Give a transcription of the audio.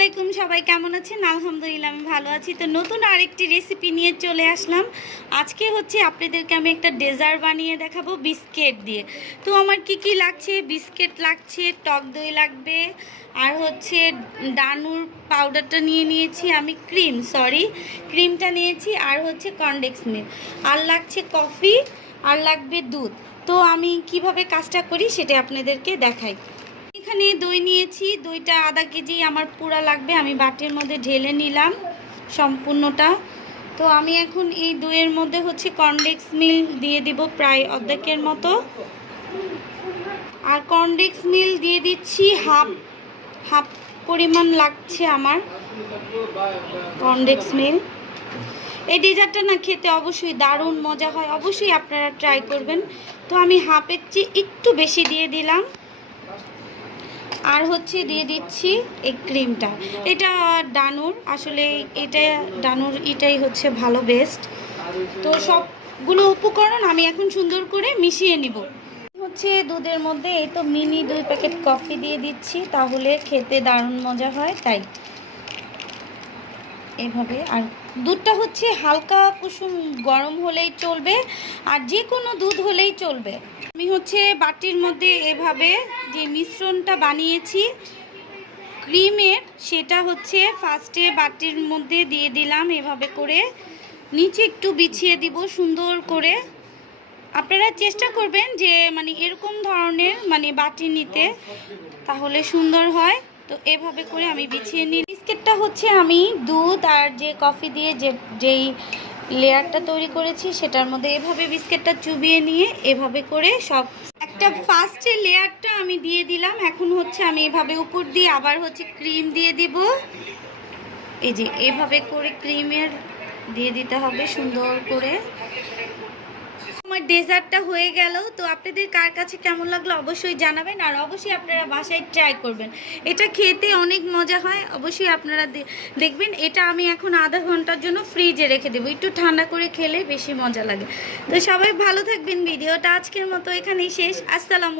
আলাইকুম, সবাই কেমন আছেন? আলহামদুলিল্লাহ আমি ভালো আছি। তো নতুন আরেকটি রেসিপি নিয়ে চলে আসলাম। আজকে হচ্ছে আপনাদেরকে আমি একটা ডেজার্ট বানিয়ে দেখাবো বিস্কিট দিয়ে। তো আমার কি লাগছে, বিস্কিট লাগছে, টক দই লাগবে, আর হচ্ছে ডানুর পাউডারটা নিয়ে নিয়েছি আমি, ক্রিমটা নিয়েছি, আর হচ্ছে কনডেন্স মিল্ক, আর লাগছে কফি, আর লাগবে দুধ। তো আমি কিভাবে কাজটা করি সেটা আপনাদেরকে দেখাই। এখানে দই নিয়েছি, দইটা আধা কেজি আমার পুরা লাগবে। আমি বাটির মধ্যে ঢেলে নিলাম সম্পূর্ণটা। তো আমি এখন এই দইয়ের মধ্যে হচ্ছে কনডেন্স মিল্ক দিয়ে দিব প্রায় অর্ধেকের মতো, আর কনডেন্স মিল্ক দিয়ে দিচ্ছি হাফ পরিমাণ লাগছে আমার কনডেন্স মিল্ক। এই ডেজার্টটা না খেতে অবশ্যই দারুণ মজা হয়, অবশ্যই আপনারা ট্রাই করবেন। তো আমি হাফের চেয়ে একটু বেশি দিয়ে দিলাম, আর হচ্ছে দিয়ে দিচ্ছি এই ক্রিমটা। এটা ডানুর, আসলে এটাই হচ্ছে ভালো, বেস্ট। তো সবগুলো উপকরণ আমি এখন সুন্দর করে মিশিয়ে নিব। হচ্ছে দুধের মধ্যে এই তো মিনি 2 প্যাকেট কফি দিয়ে দিচ্ছি, তাহলে খেতে দারুণ মজা হয়, তাই এভাবে। আর দুধটা হচ্ছে হালকা কুসুম গরম হলেই চলবে, আর যে কোনো দুধ হলেই চলবে। আমি হচ্ছে বাটির মধ্যে এভাবে যে মিশ্রণটা বানিয়েছি ক্রিমের, সেটা হচ্ছে ফার্স্টে বাটির মধ্যে দিয়ে দিলাম এভাবে করে, নিচে একটু বিছিয়ে দিব সুন্দর করে। আপনারা চেষ্টা করবেন যে এরকম ধরনের বাটি নিতে, তাহলে সুন্দর হয়। তো এভাবে করে আমি বিছিয়ে নিই। বিস্কিটটা হচ্ছে আমি দুধ আর যে কফি দিয়ে যেই লেয়ারটা তৈরি করেছি সেটার মধ্যে এভাবে বিস্কিটটা চুবিয়ে নিয়ে এভাবে করে সব একটা ফার্স্টের লেয়ারটা আমি দিয়ে দিলাম। এখন হচ্ছে আমি এভাবে উপর দিয়ে আবার হচ্ছে ক্রিম দিয়ে দিব। এই যে এভাবে করে ক্রিমের দিয়ে দিতে হবে সুন্দর করে। আমার ডেজার্টটা হয়ে গেল। তো আপনাদের কার কাছে কেমন লাগলো অবশ্যই জানাবেন, আর অবশ্যই আপনারা বাসায় ট্রাই করবেন। এটা খেতে অনেক মজা হয়, অবশ্যই আপনারা দেখবেন। এটা আমি এখন আধা ঘন্টার জন্য ফ্রিজে রেখে দেবো, একটু ঠান্ডা করে খেলে বেশি মজা লাগে। তো সবাই ভালো থাকবেন। ভিডিওটা আজকের মতো এখানেই শেষ। আসসালামু